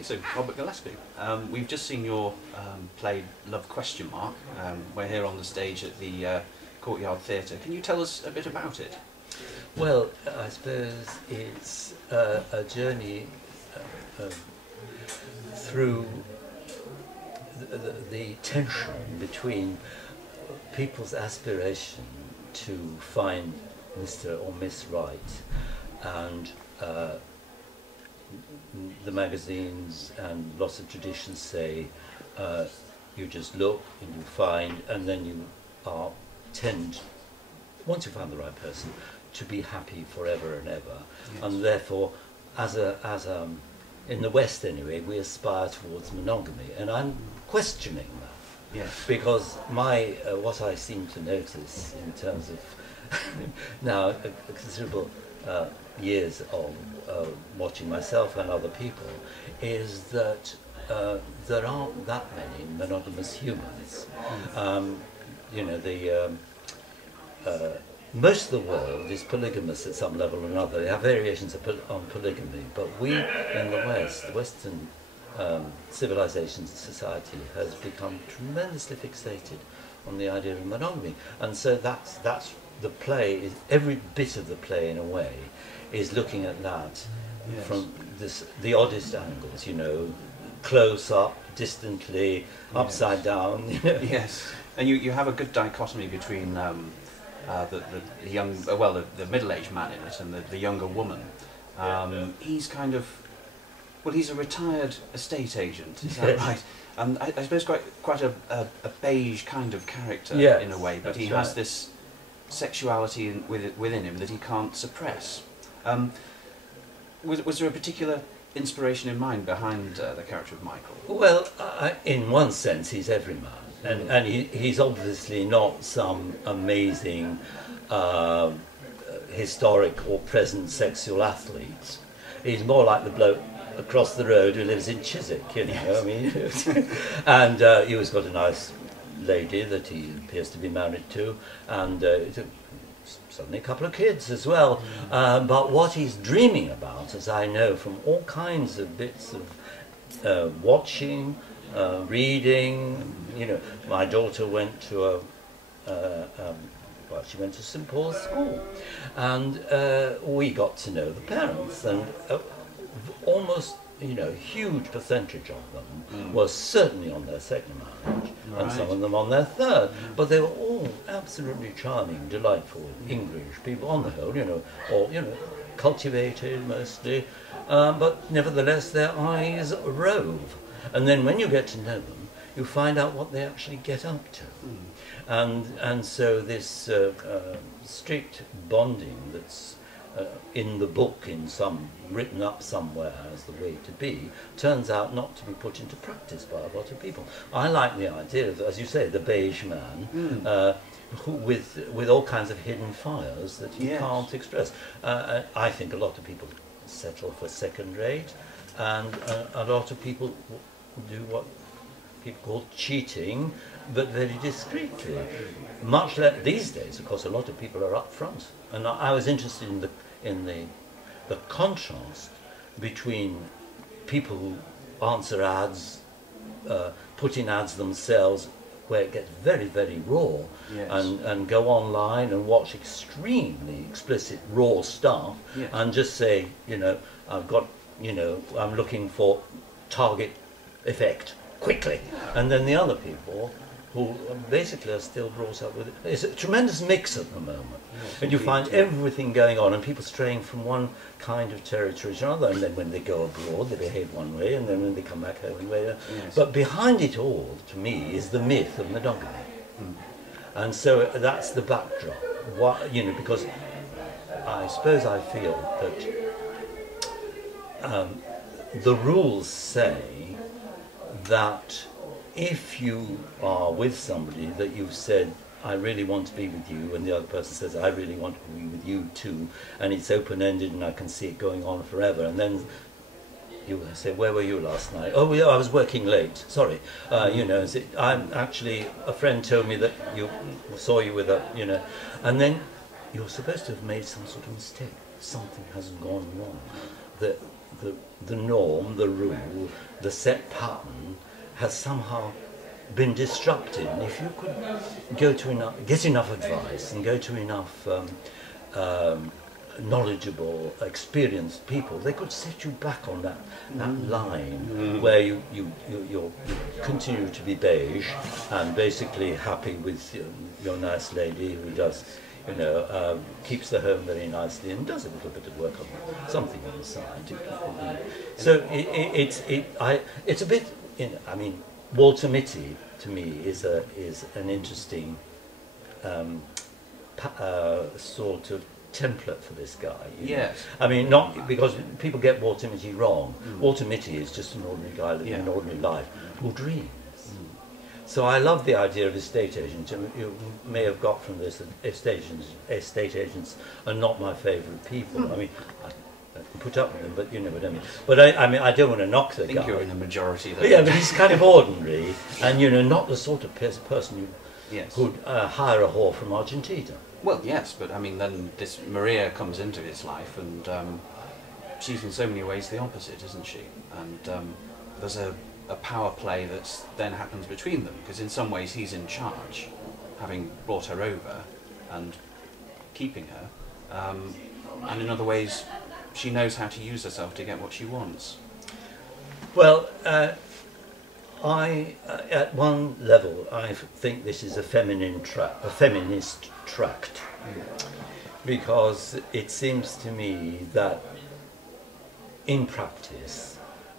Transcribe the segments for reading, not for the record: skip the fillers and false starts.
Okay, so Robert Gillespie, we've just seen your play Love Question Mark. We're here on the stage at the Courtyard Theatre. Can you tell us a bit about it? Well, I suppose it's a journey through the tension between people's aspiration to find Mr. or Miss Right and the magazines and lots of traditions say you just look and you find, and then you tend, once you find the right person, to be happy forever and ever. Yes. And therefore, in the West anyway, we aspire towards monogamy, and I'm questioning that. Yes. Because what I seem to notice in terms of now a considerable years of watching myself and other people is that there aren't that many monogamous humans. You know, most of the world is polygamous at some level or another. They have variations on polygamy, but we in the West, the Western civilization and society has become tremendously fixated on the idea of monogamy, and so that's the play is every bit of the play in a way is looking at that. Yes. From the oddest angles, you know, close up, distantly, upside down. You know. Yes, and you have a good dichotomy between the young, the middle-aged man in it and the younger woman. He's kind of, well, he's a retired estate agent, is that right? And I suppose quite a beige kind of character in a way, but he has this sexuality within him that he can't suppress. Was there a particular inspiration in mind behind the character of Michael? Well, in one sense, he's every man, and he's obviously not some amazing historic or present sexual athlete. He's more like the bloke across the road who lives in Chiswick, you know. Yes. I mean, and he always got a nice lady that he appears to be married to, and suddenly a couple of kids as well. But what he's dreaming about, as I know from all kinds of bits of watching, reading, you know, my daughter went to she went to St Paul's School, and we got to know the parents, and almost, you know, a huge percentage of them was certainly on their second marriage, and some of them on their third, but they were all absolutely charming, delightful English people on the whole, you know, or, you know, cultivated mostly, but nevertheless their eyes rove, and then when you get to know them, you find out what they actually get up to. And so this strict bonding that's in the book, written up somewhere as the way to be, turns out not to be put into practice by a lot of people. I like the idea of, as you say, the beige man, who, with all kinds of hidden fires that he can't express. I think a lot of people settle for second rate, and a lot of people do what people call cheating, but very discreetly. Much less these days, of course, a lot of people are up front. And I was interested in the contrast between people who answer ads, put in ads themselves, where it gets very, very raw, and go online and watch extremely explicit raw stuff, and just say, you know, I've got, you know, I'm looking for target effect quickly, and then the other people who basically are still brought up with it. It's a tremendous mix at the moment, and you find everything going on, and people straying from one kind of territory to another, and then when they go abroad they behave one way, and then when they come back home another way. But behind it all, to me, is the myth of monogamy, and so that's the backdrop. You know, because I suppose I feel that the rules say that if you are with somebody that you've said, I really want to be with you, and the other person says, I really want to be with you too, and it's open-ended and I can see it going on forever, and then you say, where were you last night? Oh, yeah, I was working late, sorry. You know, I'm actually, a friend told me that saw you with a, you know, and then you're supposed to have made some sort of mistake. something has gone wrong. The norm, the rule, the set pattern has somehow been disrupted. And if you could get enough advice and go to enough knowledgeable, experienced people, they could set you back on that line where you continue to be beige and basically happy with your nice lady who does, keeps the home very nicely and does a little bit of work on something on the side. So it's a bit, I mean, Walter Mitty to me is an interesting sort of template for this guy. Yes. I mean, not because people get Walter Mitty wrong. Walter Mitty is just an ordinary guy living an ordinary life who dreams. So I love the idea of estate agents. You may have got from this that estate agents are not my favourite people. I mean, I can put up with them, but you know what I mean. But I mean, I don't want to knock the guy. I think you're in the majority there. But yeah, but he's kind of ordinary, and not the sort of person who'd hire a whore from Argentina. Well, yes, but I mean, then this Maria comes into his life, and she's in so many ways the opposite, isn't she? And there's a power play that then happens between them, because in some ways he's in charge, having brought her over and keeping her, and in other ways she knows how to use herself to get what she wants. Well, at one level, I think this is a feminist tract, because it seems to me that in practice,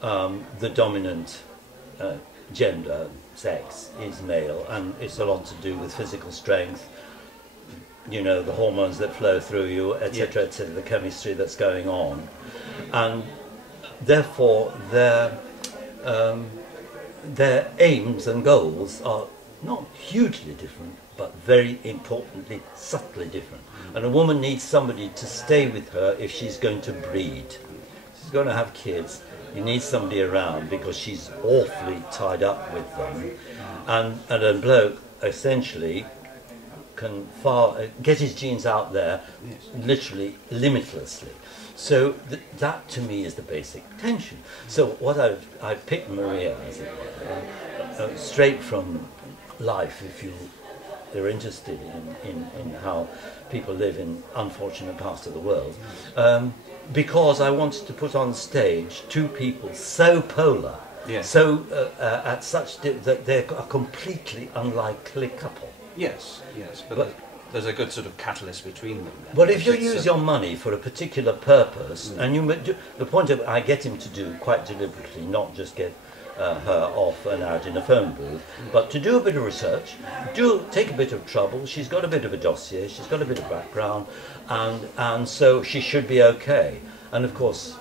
the dominant gender, sex, is male, and it's a lot to do with physical strength, the hormones that flow through you, etc., etc., the chemistry that's going on, and therefore their aims and goals are not hugely different, but very importantly, subtly different. And a woman needs somebody to stay with her if she's going to breed. She's going to have kids. You need somebody around because she's awfully tied up with them. And a bloke, essentially, can get his genes out there literally limitlessly. So that to me is the basic tension. So what I picked Maria, as it were, straight from life, if you're interested in how people live in unfortunate parts of the world, because I wanted to put on stage two people so polar, so at such that they're a completely unlikely couple. Yes, but there's a good sort of catalyst between them. But if you use your money for a particular purpose, and the point of I get him to do quite deliberately, not just get her off and out in a phone booth, but to do a bit of research, take a bit of trouble. She's got a bit of a dossier, she's got a bit of background, and so she should be okay. And of course,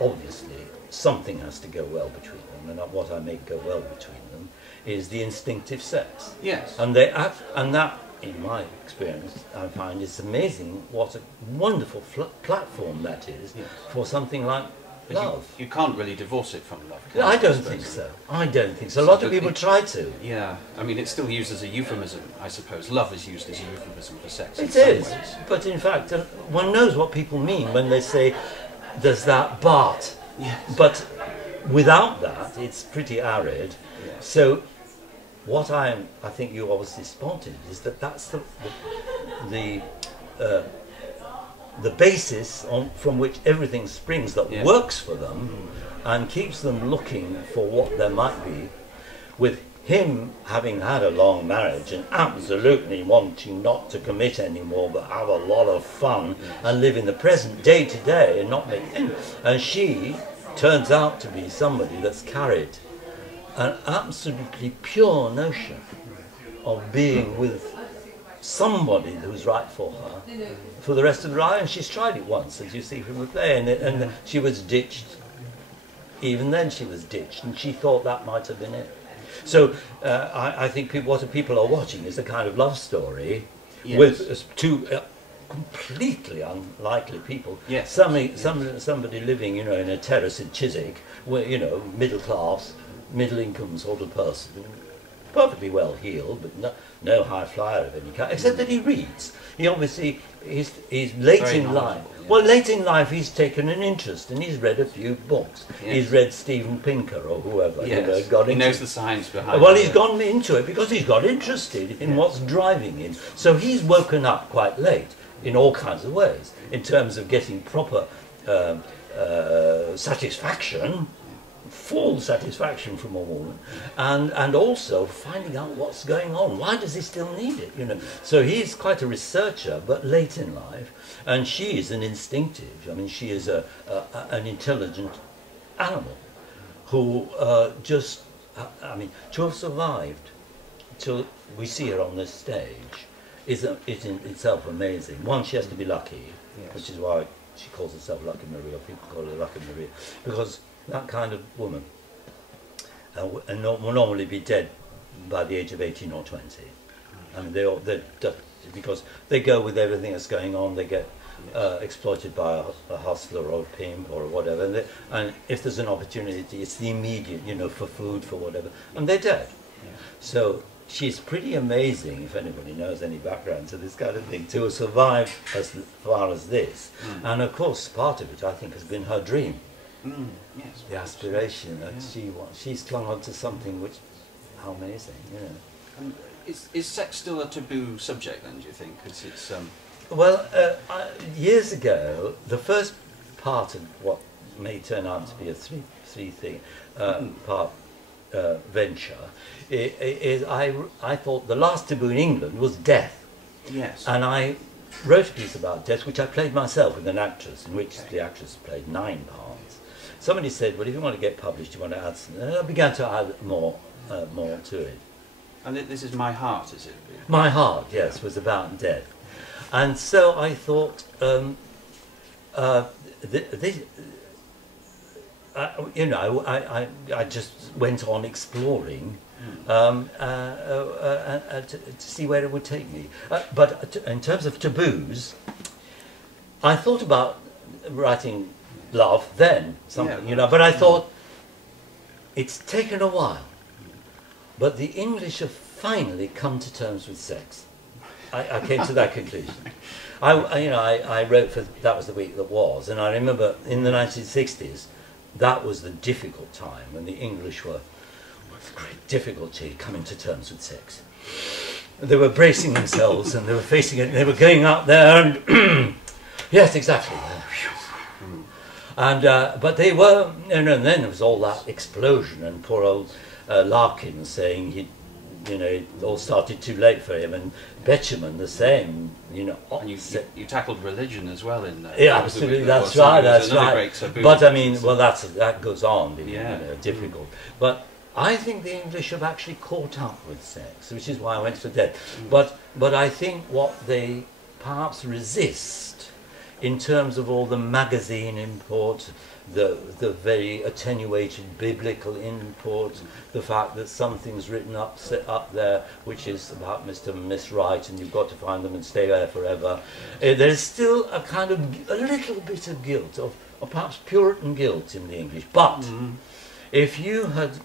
obviously, something has to go well between them, and what I make go well between them is the instinctive sex. Yes. And that, in my experience, I find it's amazing what a wonderful platform that is for something like love. You can't really divorce it from love. I don't think so. I don't think so. A lot of people try to. Yeah, I mean, it's still used as a euphemism, I suppose. Love is used as a euphemism for sex. It is, but in fact, one knows what people mean when they say, there's that but. Yes. But without that, it's pretty arid. Yes. So what I think you obviously spotted is that that's the basis from which everything springs that works for them and keeps them looking for what there might be, with him having had a long marriage and absolutely wanting not to commit anymore but have a lot of fun and live in the present day to day and not make any. And she turns out to be somebody that's carried an absolutely pure notion of being with somebody who's right for her for the rest of her life, and she's tried it once, as you see from the play, and she was ditched. Even then she was ditched, and she thought that might have been it. So I think what people are watching is a kind of love story with two completely unlikely people. Yes. Somebody living, in a terrace in Chiswick, where, middle class, middle income sort of person, perfectly well heeled, but no high flyer of any kind, except that he reads. He obviously, he's late in life. Well, late in life, he's taken an interest, and he's read a few books. Yes. He's read Steven Pinker or whoever. Yes. You know, got he into knows the science behind Well, it. he's gone into it because he's got interested in what's driving him. So he's woken up quite late in all kinds of ways, in terms of getting proper satisfaction, full satisfaction from a woman, and also finding out what's going on. Why does he still need it? You know. So he's quite a researcher, but late in life, and she is an instinctive. I mean, she is an intelligent animal who just. I mean, to have survived till we see her on this stage is in itself amazing. One, she has to be lucky, which is why she calls herself Lucky Maria. People call her Lucky Maria because that kind of woman will normally be dead by the age of 18 or 20. I mean, they're because they go with everything that's going on. They get exploited by a hustler or a pimp or whatever, and if there's an opportunity, it's the immediate, you know, for food, for whatever, and they're dead. So she's pretty amazing, if anybody knows any background to this kind of thing, to have survived as far as this. And of course, part of it, I think, has been her dream. Yes, The aspiration that she's clung on to something which, how amazing, you know. Is sex still a taboo subject then, do you think? Because it's Well, years ago, the first part of what may turn out to be a three part venture is I thought the last taboo in England was death. Yes. And I wrote a piece about death, which I played myself with an actress, in which the actress played 9 parts. Somebody said, well, if you want to get published, you want to add something. And I began to add more to it. And this is My Heart, is it? My Heart, yes, was about death. And so I thought, you know, I just went on exploring to see where it would take me. But in terms of taboos, I thought about writing love then, something, you know, but I thought it's taken a while. But the English have finally come to terms with sex. I came to that conclusion. I wrote for That Was the Week That Was, and I remember in the 1960s, that was the difficult time when the English were with great difficulty coming to terms with sex. They were bracing themselves and they were facing it, and they were going out there and yes, exactly. And but they were, and then there was all that explosion, and poor old Larkin saying it all started too late for him, and Betjeman the same, you know. And you tackled religion as well in that. Yeah, absolutely, that's right, that's right. But I mean, well, that goes on, being, difficult. But I think the English have actually caught up with sex, which is why I went for death. But I think what they perhaps resist, in terms of all the magazine import, the very attenuated biblical import, the fact that something's written up there which is about Mr. and Miss Right, and you've got to find them and stay there forever. There's still a little bit of guilt, of perhaps Puritan guilt in the English. But if you had,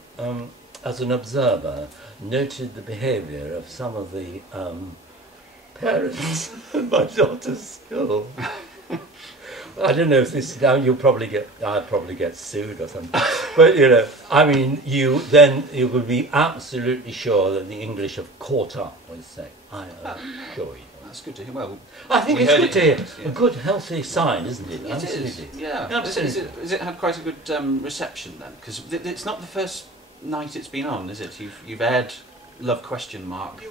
as an observer, noted the behaviour of some of the parents at my daughter's school, I don't know if this now I'd probably get sued or something, but you know, I mean, you would be absolutely sure that the English have caught up with sex. I assure you. That's good to hear. Well, I think it's good to hear. A good, healthy sign, isn't it? It Absolutely. is. Yeah. Absolutely. Has it had quite a good reception then? Because it's not the first night it's been on, is it? You've aired Love ?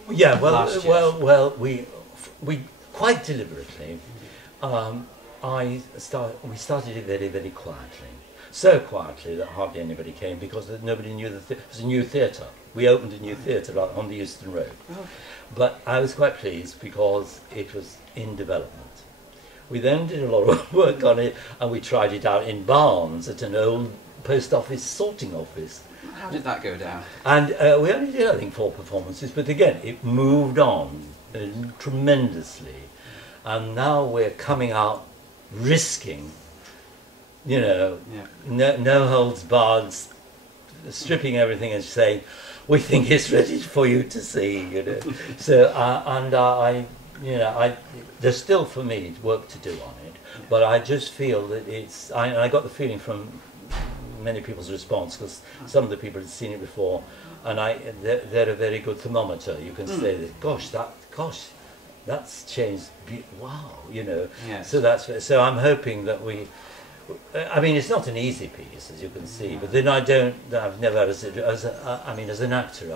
Yeah. last year. Well, we quite deliberately. We started it very, very quietly. So quietly that hardly anybody came, because nobody knew it was a new theatre. We opened a new theatre on the Euston Road. Oh. But I was quite pleased because it was in development. We then did a lot of work on it, and we tried it out in Barnes at an old post office sorting office. How did that go down? And we only did, I think, 4 performances, but again, it moved on tremendously. And now we're coming out risking, you know, no holds barred, stripping everything and saying, we think it's ready for you to see, you know. So, and I you know, there's still for me work to do on it, but I just feel that it's. I got the feeling from many people's response, because some of the people had seen it before, and they're a very good thermometer. You can say that, gosh, that's changed. Wow, you know. Yes. So I'm hoping that we. I mean, it's not an easy piece, as you can see, but then I've never, as an actor,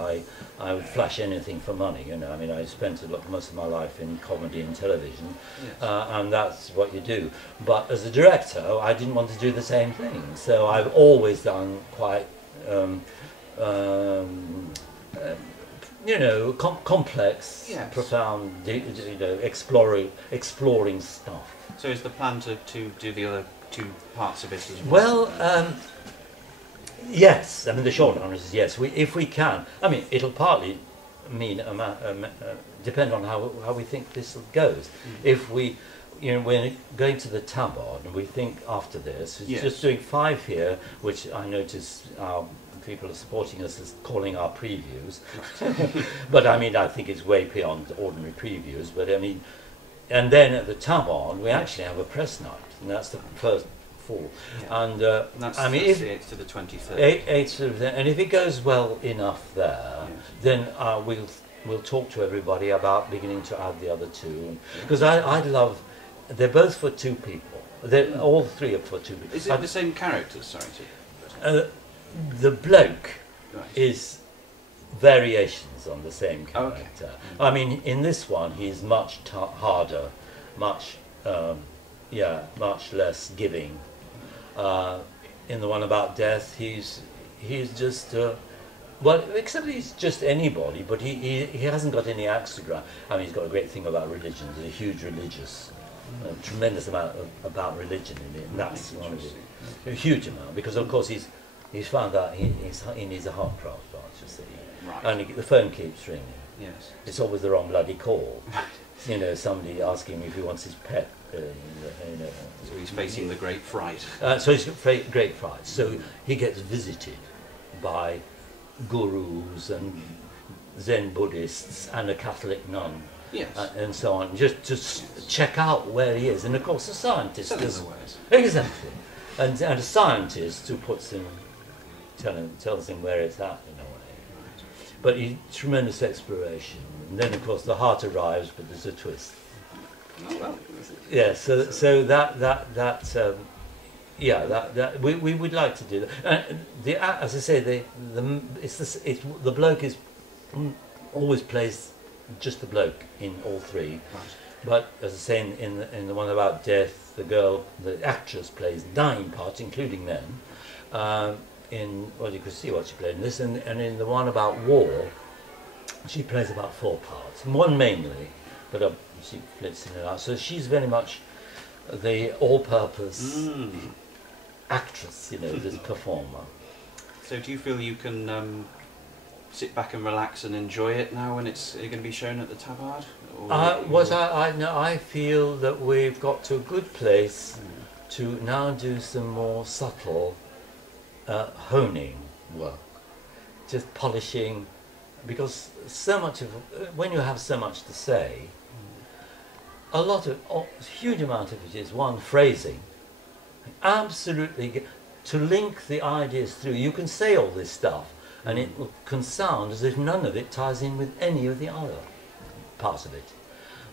I would flash anything for money, you know. I mean, I spent most of my life in comedy and television, yes. And that's what you do. But as a director, I didn't want to do the same thing, so I've always done quite, you know, complex, yes. profound, you know, exploring stuff. So is the plan to do the other two parts of it as well? Yes, I mean the short answer is yes. If we can, I mean it'll partly mean depend on how we think this goes. If we, you know, we're going to the Taboos and we think after this, it's just doing 5 here, which I notice our people are supporting us as calling our previews. But I mean I think it's way beyond ordinary previews. But I mean. And then at the Taboos, we actually have a press night, and that's the first 4. Yeah. And that's I mean, the 8th to the 23rd. 8th, and if it goes well enough there, then we'll talk to everybody about beginning to add the other 2, because I love. They're both for 2 people. All 3 are for 2 people. Is it the same characters? Sorry. The bloke is variations on the same character. Okay. I mean, in this one, he's much harder, much less giving. In the one about death, he's just well, except he's just anybody, but he hasn't got any axe to grind. I mean, he's got a great thing about religion. There's a huge religious, tremendous amount about religion in it, and that's one of it. A huge amount, because of course he's found out he needs a heart transplant, you see. Right. And the phone keeps ringing. Yes. It's always the wrong bloody call. You know, somebody asking if he wants his pet. You know. So he's facing the great fright. So he's great fright. So he gets visited by gurus and Zen Buddhists and a Catholic nun. Yes. And so on, just to check out where he is. And of course, a scientist. Exactly. And a scientist who puts him, tells him where it's at in a way. But tremendous exploration. And then, of course, the heart arrives, but there's a twist. Oh, well. Yeah, so we would like to do that. As I say, the bloke is always plays just the bloke in all 3. Right. But as I say, in the one about death, the actress plays 9 parts, including men. Well, you could see what she played in this, and in the one about war, she plays about 4 parts, 1 mainly, but she flips in and out. So she's very much the all-purpose actress, you know, this performer. So do you feel you can sit back and relax and enjoy it now when it's going to be shown at the Taboos? I feel that we've got to a good place to now do some more subtle honing work, just polishing, because so much of when you have so much to say, a huge amount of it is one, phrasing. Absolutely, to link the ideas through. You can say all this stuff, and it can sound as if none of it ties in with any of the other parts of it.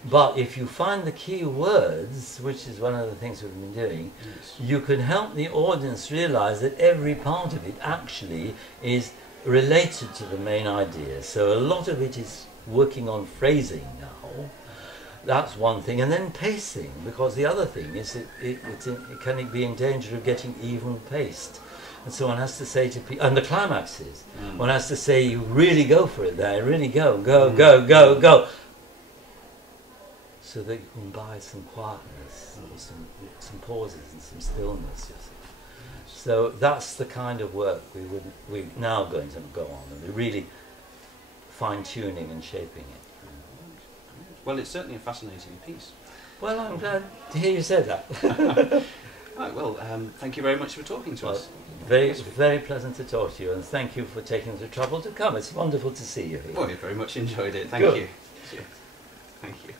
But if you find the key words, which is one of the things we've been doing, you can help the audience realize that every part of it actually is related to the main idea. So a lot of it is working on phrasing now. That's one thing. And then pacing, because the other thing is it can be in danger of getting even paced. And so one has to say to people, and the climaxes, one has to say, you really go for it there, really go. So that you can buy some quietness, or some pauses and some stillness, you see. So that's the kind of work we're now going to go on, and we're really fine-tuning and shaping it. Well, it's certainly a fascinating piece. Well, I'm glad to hear you say that. Right, well, thank you very much for talking to us. Very pleasant to talk to you, and thank you for taking the trouble to come. It's wonderful to see you here. Well, I very much enjoyed it. Thank you. Thank you.